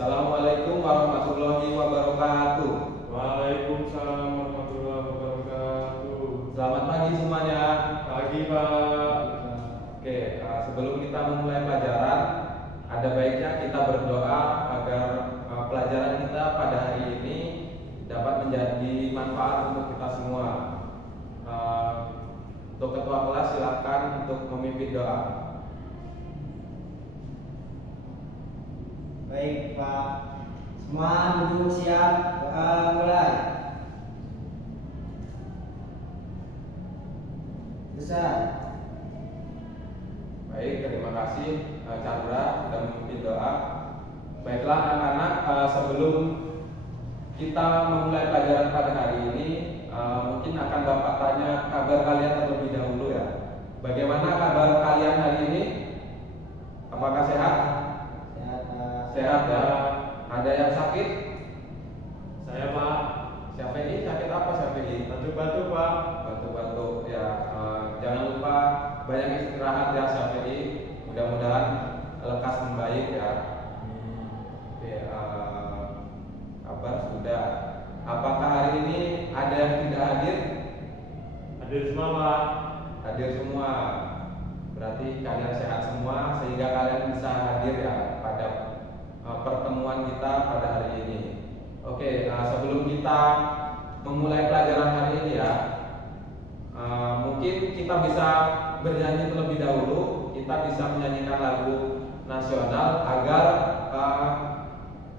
Assalamualaikum warahmatullahi wabarakatuh. Waalaikumsalam warahmatullahi wabarakatuh. Selamat pagi semuanya. Pagi, Pak. Oke, sebelum kita memulai pelajaran, ada baiknya kita berdoa agar pelajaran kita pada hari ini dapat menjadi manfaat untuk kita semua. Untuk ketua kelas silakan untuk memimpin doa. Baik Pak, semua duduk siap, doa mulai. Besar. Baik, terima kasih Chandra sudah memimpin doa. Baiklah anak-anak, sebelum kita memulai pelajaran pada hari ini, mungkin akan Bapak tanya kabar kalian terlebih dahulu ya. Bagaimana kabar kalian hari ini? Apakah sehat? Sehat Pak. Sehat ya. Ada yang sakit? Saya, Pak. Siapa ini? Sakit apa siapa ini? Batuk-batuk, Pak. Batuk-batuk ya. Jangan lupa banyak istirahat ya siapa ini. Mudah-mudahan lekas membaik ya. Oke, kabar sudah. Apakah hari ini ada yang tidak hadir? Hadir semua, Pak. Hadir semua. Berarti kalian sehat semua sehingga kalian bisa hadir ya pada pertemuan kita pada hari ini. Oke, sebelum kita memulai pelajaran hari ini ya, mungkin kita bisa bernyanyi terlebih dahulu. Kita bisa menyanyikan lagu nasional agar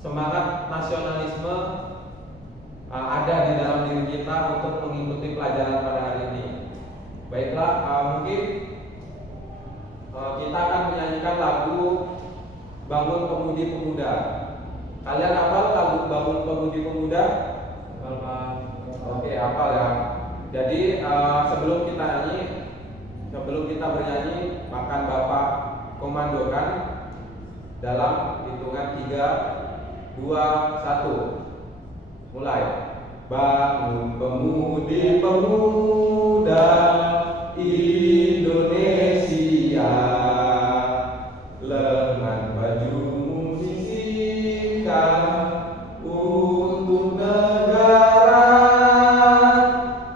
semangat nasionalisme ada di dalam diri kita untuk mengikuti pelajaran pada hari ini. Baiklah, mungkin kita akan menyanyikan lagu Bangun Pemuji Pemuda. Kalian hafal lagu Bangun Pemuji Pemuda? Hafal, Pak. Oke, hafal ya. Jadi sebelum kita bernyanyi, akan Bapak komandokan dalam hitungan 3, 2, 1. Mulai. Bangun pemudi pemuda Indonesia, lengan bajumu sisihkan untuk negara,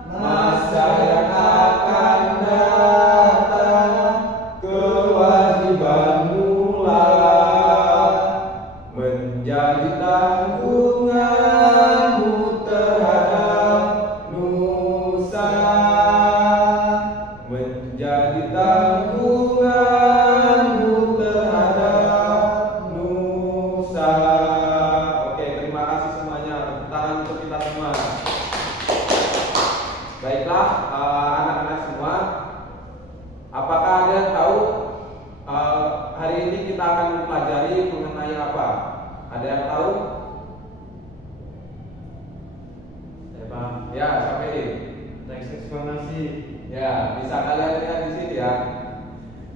masa yang akan datang kewajibanmu lah menjadi tanggunganmu terhadap nusa, menjadi tanggunganmu terhadap nusa. Oke, terima kasih semuanya. Tepuk tangan untuk kita semua. Baiklah, anak-anak semua, apakah ada yang tahu hari ini kita akan mempelajari mengenai apa? Ada yang tahu? Saya, Pak. Ya, siapa ini? Teks eksplanasi. Ya, bisa kalian lihat di sini ya.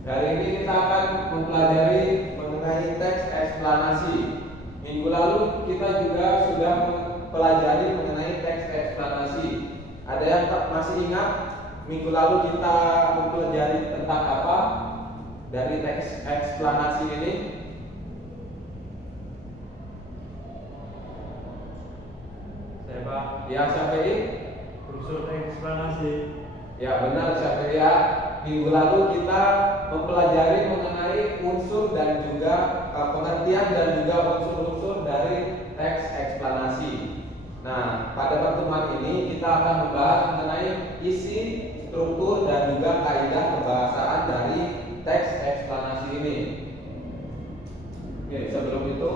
Hari ini kita akan mempelajari mengenai teks eksplanasi. Minggu lalu kita juga sudah mempelajari mengenai teks eksplanasi. Ada yang masih ingat minggu lalu kita mempelajari tentang apa dari teks eksplanasi ini? Saya, Pak. Ya, siapa ini? Unsur eksplanasi. Ya, benar siapa ya. Minggu lalu kita mempelajari mengenai unsur dan juga pengertian dan juga unsur-unsur dari teks eksplanasi. Nah, pada pertemuan ini kita akan membahas mengenai isi, struktur dan juga kaidah pembahasaan dari teks eksplanasi ini. Oke, sebelum itu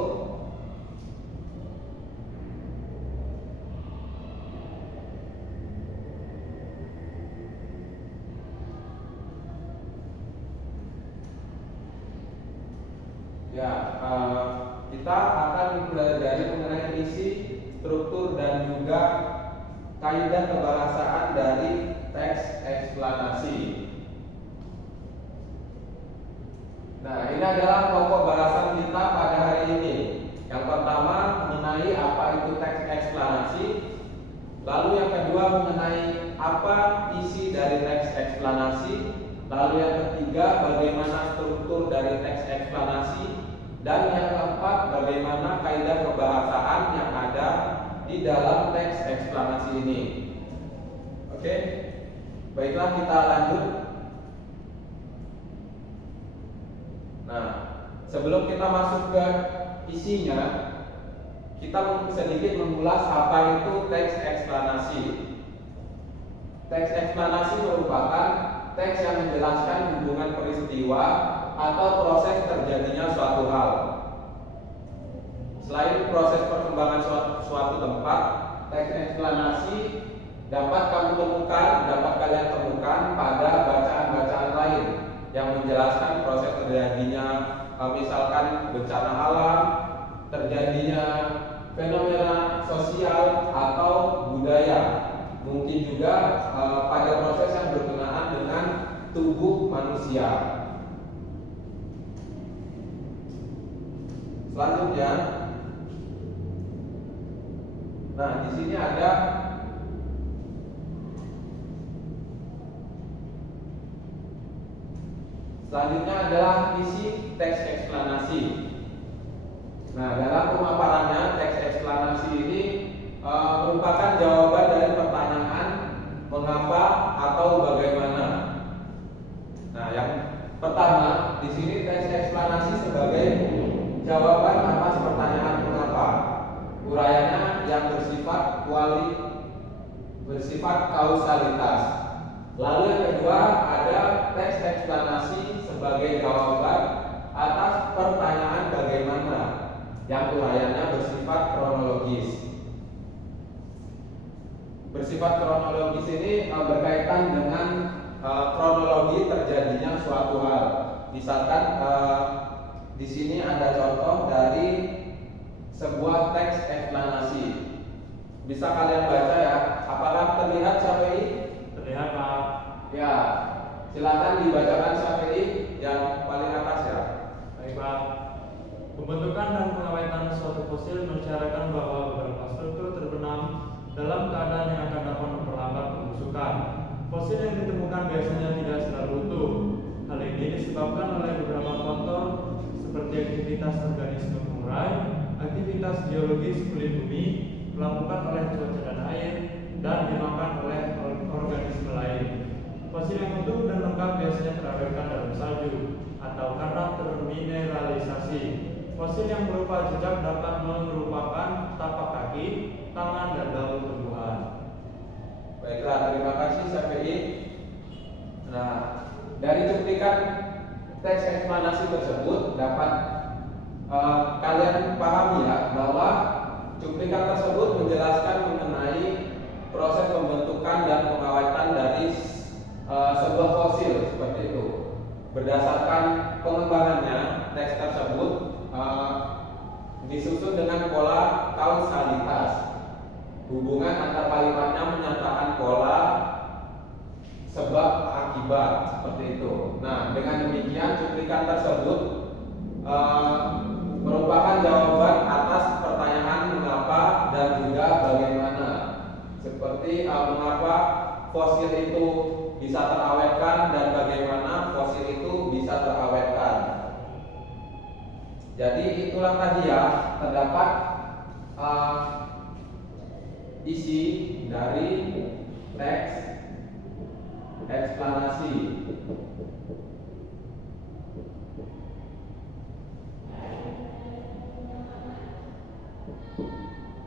kita akan mempelajari mengenai isi, struktur dan juga kaidah kebahasaan dari teks eksplanasi. Nah, ini adalah pokok bahasan kita pada hari ini. Yang pertama mengenai apa itu teks eksplanasi, lalu yang kedua mengenai apa isi dari teks eksplanasi, lalu yang ketiga bagaimana struktur dari teks eksplanasi, dan yang keempat bagaimana kaidah kebahasaan yang ada di dalam teks eksplanasi ini. Oke, baiklah kita lanjut. Nah, sebelum kita masuk ke isinya, kita sedikit mengulas apa itu teks eksplanasi. Teks eksplanasi merupakan teks yang menjelaskan hubungan peristiwa atau proses terjadinya suatu hal. Selain proses perkembangan suatu tempat, teks eksplanasi dapat kalian temukan pada bacaan-bacaan lain yang menjelaskan proses terjadinya misalkan bencana alam, terjadinya fenomena sosial atau budaya. Mungkin juga pada proses yang berkenaan dengan tubuh manusia. Selanjutnya, nah di sini ada selanjutnya adalah isi teks eksplanasi. Nah, dalam pemaparannya teks eksplanasi ini merupakan jawaban dari pertanyaan mengapa atau bagaimana. Nah, yang pertama di sini teks eksplanasi sebagai jawaban atas pertanyaan mengapa. Uraiannya yang bersifat kausalitas. Lalu yang kedua ada teks eksplanasi sebagai jawaban atas pertanyaan bagaimana, yang uraiannya bersifat kronologis. Bersifat kronologis ini berkaitan dengan kronologi terjadinya suatu hal. Misalkan di sini ada contoh dari sebuah teks eksplanasi. Bisa kalian baca ya. Apakah terlihat Syafi'i? Terlihat Pak. Ya. Silakan dibacakan Syafi'i yang paling atas ya. Baik Pak. Pembentukan dan pengawetan suatu fosil mensyaratkan bahwa beberapa struktur terbenam dalam keadaan yang akan dapat memperlambat pembusukan. Fosil yang ditemukan biasanya tidak selalu utuh. Hal ini disebabkan oleh beberapa faktor seperti aktivitas organisme pengurai, aktivitas geologis kulit bumi, dilakukan oleh cuaca dan air, dan dimakan oleh organisme lain. Fosil yang utuh dan lengkap biasanya terawetkan dalam salju atau karena termineralisasi. Fosil yang berupa jejak dapat merupakan tapak kaki, tangan, dan daun tumbuhan. Baiklah, terima kasih Syafi'i. Nah, dari cuplikan teks eksplanasi tersebut dapat kalian pahami ya bahwa cuplikan tersebut menjelaskan mengenai proses pembentukan dan pengawetan dari sebuah fosil seperti itu. Berdasarkan pengembangannya, teks tersebut disusun dengan pola kausalitas. Hubungan antar kalimatnya menyatakan pola sebab akibat seperti itu. Nah, dengan demikian cuplikan tersebut merupakan jawaban atas pertanyaan mengapa dan juga bagaimana. Seperti mengapa fosil itu bisa terawetkan dan bagaimana fosil itu bisa terawetkan. Jadi itulah tadi ya, terdapat isi dari teks eksplanasi.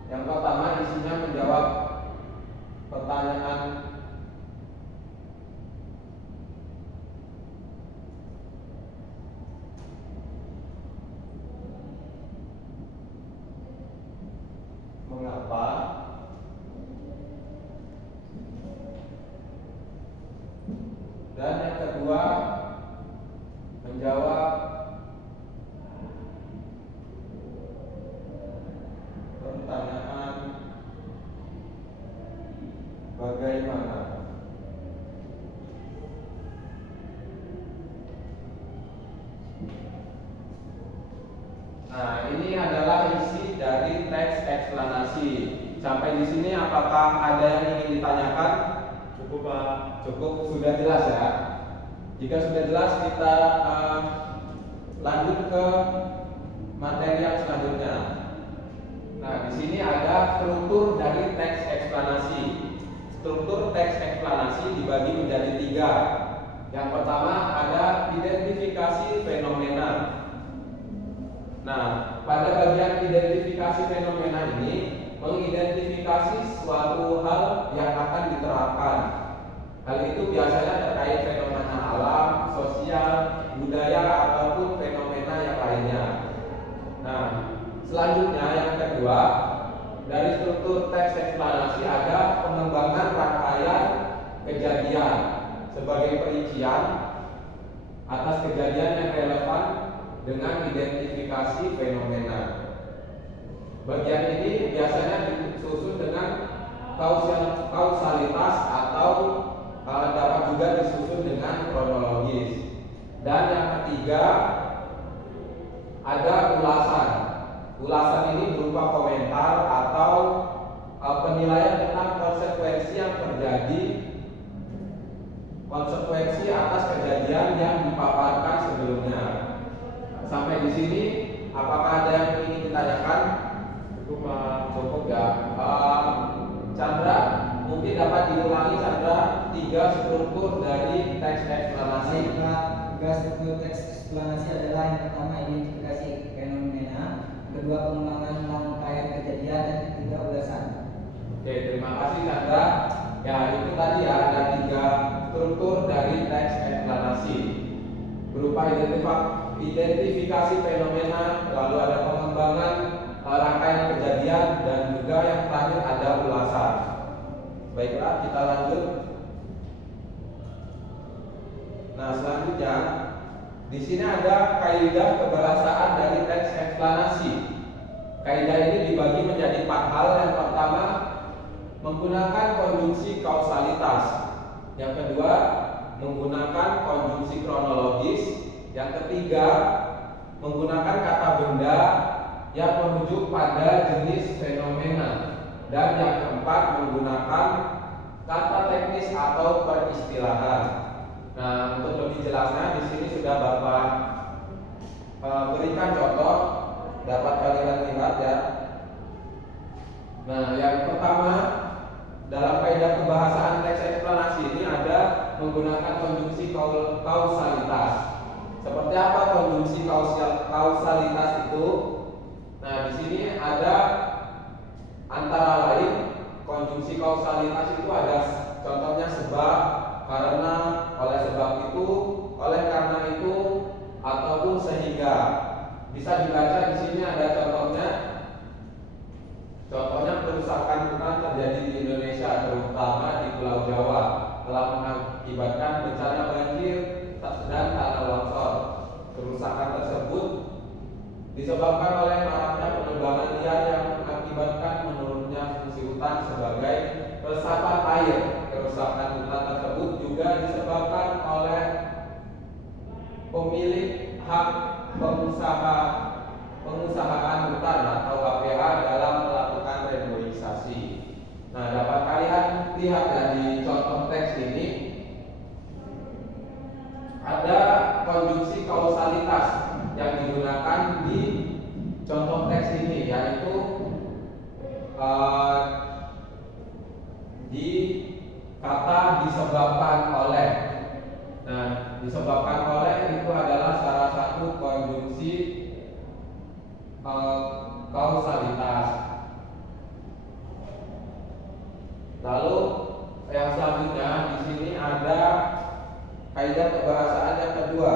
Yang pertama isinya menjawab pertanyaan mengapa dan yang kedua menjawab pertanyaan bagaimana. Nah, ini adalah isi dari teks eksplanasi. Sampai di sini apakah ada yang ingin ditanyakan? Cukup Pak. Cukup, sudah jelas ya. Jika sudah jelas kita lanjut ke materi yang selanjutnya. Nah, di sini ada struktur dari teks eksplanasi. Struktur teks eksplanasi dibagi menjadi 3. Yang pertama ada identifikasi fenomena. Nah, pada bagian identifikasi fenomena ini mengidentifikasi suatu hal yang akan diterapkan. Hal itu biasanya terkait fenomena alam, sosial, budaya, ataupun fenomena yang lainnya. Nah, selanjutnya yang kedua, dari struktur teks eksplanasi ada pengembangan rangkaian kejadian sebagai perincian atas kejadian yang relevan dengan identifikasi fenomena. Bagian ini biasanya disusun dengan kausalitas atau dapat juga disusun dengan kronologis. Dan yang ketiga ada ulasan. Ulasan ini berupa komentar atau penilaian tentang konsekuensi yang terjadi, konsekuensi atas kejadian yang dipaparkan sebelumnya. Sampai di sini, apakah ada yang ingin ditanyakan? Cukup ya. Chandra, mungkin dapat diulangi Chandra 3 struktur dari teks eksplanasi. Baik, Pak. 3 struktur teks eksplanasi adalah yang pertama identifikasi fenomena, kedua pengembangan rangkaian kejadian, dan ketiga ulasan. Oke, terima kasih Chandra. Ya, itu tadi ya, ada 3 struktur dari teks eksplanasi berupa identifikasi fenomena, lalu ada pengembangan rangkaian kejadian, dan juga yang terakhir ada ulasan. Baiklah, kita lanjut. Nah, selanjutnya di sini ada kaidah kebahasaan dari teks eksplanasi. Kaidah ini dibagi menjadi 4 hal. Yang pertama, menggunakan konjungsi kausalitas. Yang kedua, menggunakan konjungsi kronologis. Yang ketiga, menggunakan kata benda yang merujuk pada jenis fenomena. Dan yang keempat, menggunakan kata teknis atau peristilahan. Nah, untuk lebih jelasnya di sini sudah Bapak berikan contoh, dapat kalian lihat ya. Nah, yang pertama dalam kaidah kebahasaan teks eksplanasi ini ada menggunakan konjungsi kausalitas. Seperti apa konjungsi kausalitas itu? Nah, di sini ada antara lain konjungsi kausalitas itu ada contohnya sebab, karena, oleh sebab itu, oleh karena itu, ataupun sehingga. Bisa dibaca di sini ada contohnya. Contohnya kerusakan hutan terjadi di Indonesia, terutama di Pulau Jawa, telah mengakibatkan bencana banjir dan tanah longsor. Kerusakan tersebut disebabkan oleh maraknya penebangan liar yang mengakibatkan menurunnya fungsi hutan sebagai resapan air. Kerusakan hutan tersebut juga disebabkan oleh pemilik hak pengusahaan hutan atau HPH dalam melakukan reboisasi. Nah, dapat kalian lihat ya di contoh teks ini ada konjungsi kausalitas yang digunakan di contoh teks ini, yaitu di kata disebabkan oleh. Nah, disebabkan oleh itu adalah salah satu konjungsi kausalitas. Lalu yang selanjutnya di sini ada kaidah kebahasaan yang kedua.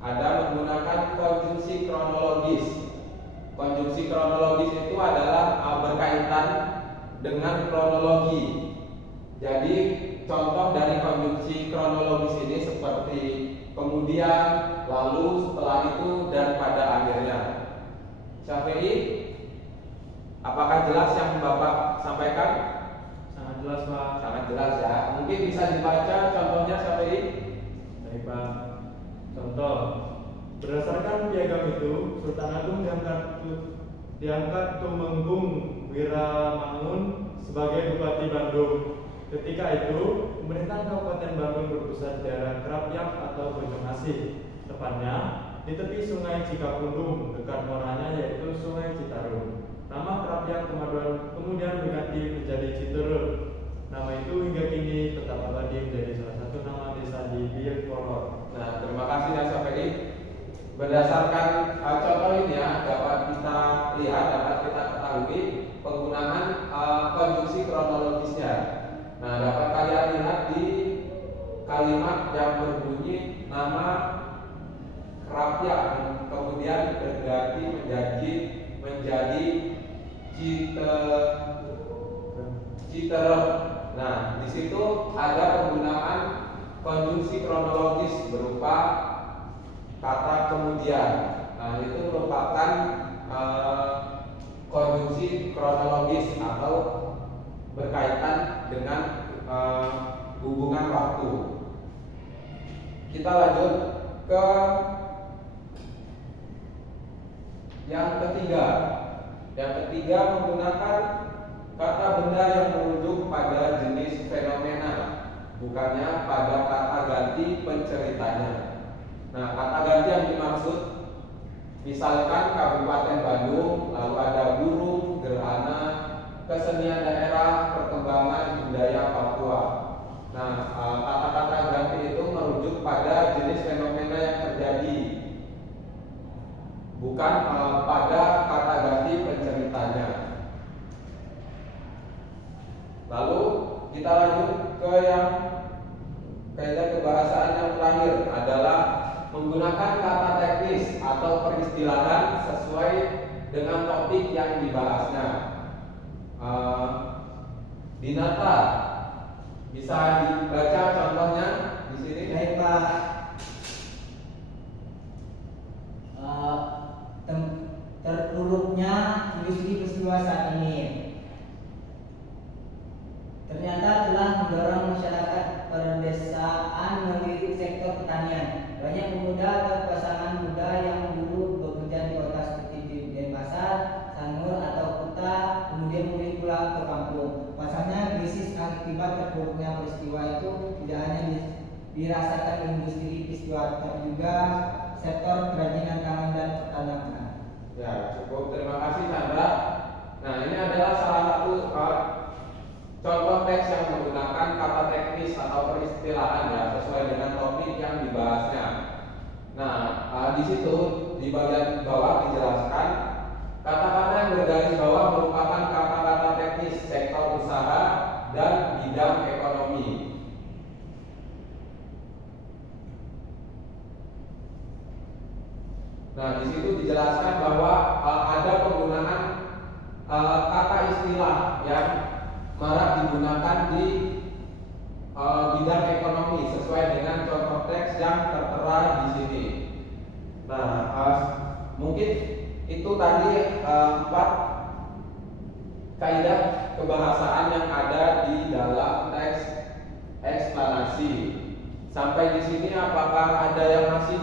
Ada menggunakan konjungsi kronologis. Konjungsi kronologis itu adalah berkaitan dengan kronologi. Jadi contoh dari konjungsi kronologis ini seperti kemudian, lalu, setelah itu, dan pada akhirnya. Syafi'i, apakah jelas yang Bapak sampaikan? Sangat jelas, Pak. Sangat jelas ya. Mungkin bisa dibaca contohnya Syafi'i. Baik, Pak. Contoh, berdasarkan piagam itu, Sultan Agung diangkat Tumenggung Wiramangun sebagai Bupati Bandung. Ketika itu, pemerintahan Kabupaten Bandung berpusat di daerah Krapyak atau Bojong Asih, tepatnya di tepi Sungai Cikapundung dekat muaranya yaitu Sungai Citarum. Nama kerapiak kemudian berganti menjadi Citerep. Nama itu hingga kini tetap abadi menjadi salah satu nama desa di Biakpolor. Nah, terima kasih ya Saferi. Berdasarkan contoh ini ya, dapat kita lihat, dapat kita ketahui penggunaan konjungsi kronologisnya. Nah, dapat kalian lihat di kalimat yang berbunyi nama kerapiak kemudian berganti menjadi Citerep. Nah, di situ ada penggunaan konjungsi kronologis berupa kata kemudian. Nah, itu merupakan konjungsi kronologis atau berkaitan dengan hubungan waktu. Kita lanjut ke yang ketiga. Yang ketiga menggunakan kata benda yang merujuk pada jenis fenomena, bukannya pada kata ganti penceritanya. Nah, kata ganti yang dimaksud misalkan Kabupaten Bandung, lalu ada burung, gerhana, kesenian daerah, perkembangan budaya Papua. Nah, kata-kata ganti itu merujuk pada jenis fenomena yang terjadi, bukan pada kata ganti penceritanya. Lalu kita lanjut ke yang kaidah kebahasaan yang terakhir adalah menggunakan kata teknis atau peristilahan sesuai dengan topik yang dibahasnya. Dinata, bisa dibaca contohnya di sini. Baik Pak. Terpuruknya industri peristiwa saat ini ternyata telah mendorong masyarakat perdesaan melirik sektor pertanian. Banyak pemuda atau pasangan muda yang dulu bekerja di kota seperti di Denpasar, Sanur atau Kuta kemudian memilih pulang ke kampung. Pasalnya krisis akibat terpuruknya peristiwa itu tidak hanya dirasakan industri peristiwa, tapi juga sektor kerajinan tangan dan pertanian. Ya, cukup. Terima kasih Chandra. Nah, ini adalah salah satu contoh teks yang menggunakan kata teknis atau peristilahan ya, sesuai dengan topik yang dibahasnya. Nah, di situ di bagian bawah dijelaskan kata-kata yang bergaris bawah merupakan kata-kata teknis sektor usaha dan bidang ekonomi. Nah, di situ dijelaskan bahwa ada penggunaan kata istilah yang marak digunakan di bidang ekonomi sesuai dengan contoh teks yang tertera di sini. Nah, mungkin itu tadi 4 kaidah kebahasaan yang ada di dalam teks eksplanasi. Sampai di sini apakah ada yang masih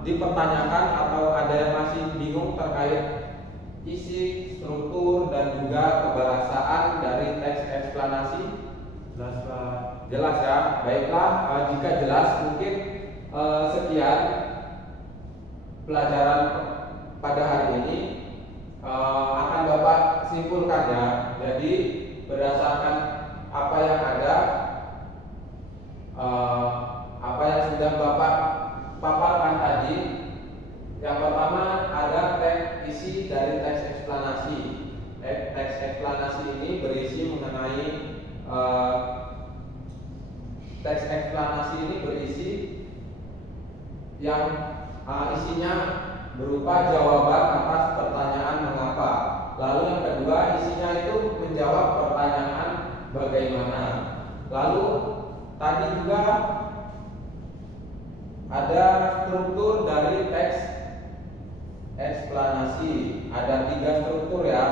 dipertanyakan atau ada yang masih bingung terkait isi, struktur, dan juga kebahasaan dari teks eksplanasi? Jelas Pak. Jelas ya? Baiklah, jika jelas mungkin sekian pelajaran pada hari ini akan Bapak simpulkan ya. Jadi berdasarkan apa yang ada, apa yang sudah Bapak paparkan tadi, yang pertama ada isi dari teks eksplanasi. Teks eksplanasi ini berisi mengenai teks eksplanasi ini berisi yang isinya berupa jawaban atas pertanyaan mengapa. Lalu yang kedua isinya itu menjawab pertanyaan bagaimana. Lalu tadi juga ada struktur dari teks eksplanasi. Ada 3 struktur ya.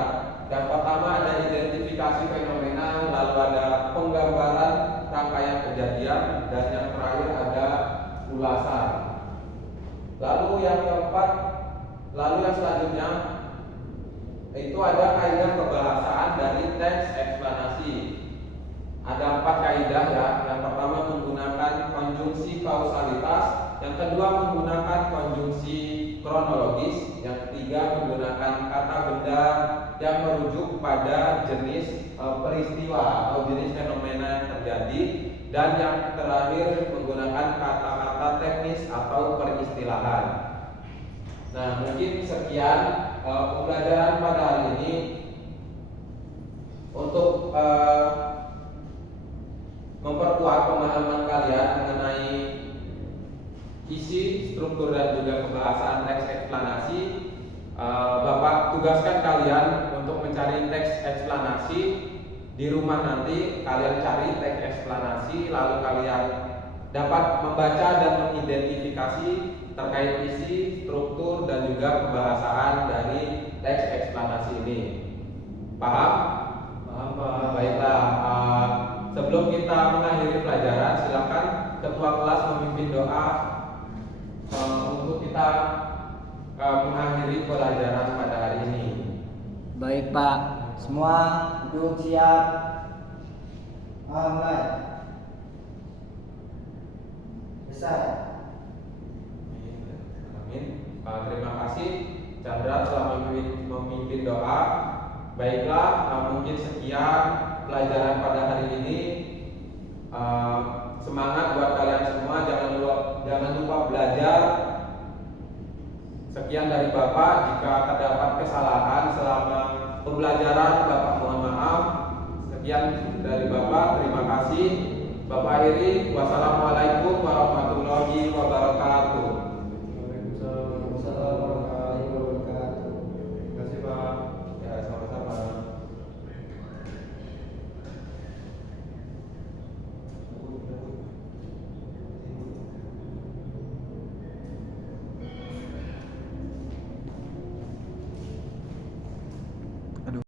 Yang pertama ada identifikasi fenomena, lalu ada penggambaran rangkaian kejadian, dan yang terakhir ada ulasan. Lalu yang selanjutnya itu ada kaidah kebahasaan dari teks eksplanasi. Ada 4 kaidah ya. Yang pertama menggunakan konjungsi kausalitas, Yang kedua menggunakan konjungsi kronologis. Yang ketiga menggunakan kata benda yang merujuk pada jenis peristiwa atau jenis fenomena yang terjadi. Dan yang terakhir menggunakan kata-kata teknis atau peristilahan. Nah, mungkin sekian pembelajaran pada hari ini. Untuk memperkuat pemahaman kalian mengenai isi, struktur dan juga kebahasaan teks eksplanasi, Bapak tugaskan kalian untuk mencari teks eksplanasi di rumah. Nanti kalian cari teks eksplanasi, lalu kalian dapat membaca dan mengidentifikasi terkait isi, struktur dan juga kebahasaan dari teks eksplanasi ini. Paham? Paham, Pak. Baiklah, sebelum kita mengakhiri pelajaran, silakan ketua kelas memimpin doa untuk kita mengakhiri pelajaran pada hari ini. Baik Pak, semua duduk siap. Mulai. Besar. Amin. Terima kasih Chandra telah memimpin doa. Baiklah, mungkin sekian pelajaran pada hari ini. Semangat buat kalian semua, jangan lupa belajar. Sekian dari Bapak, jika terdapat kesalahan selama pembelajaran Bapak mohon maaf. Sekian dari Bapak, terima kasih. Bapak akhiri, wassalamualaikum warahmatullahi wabarakatuh.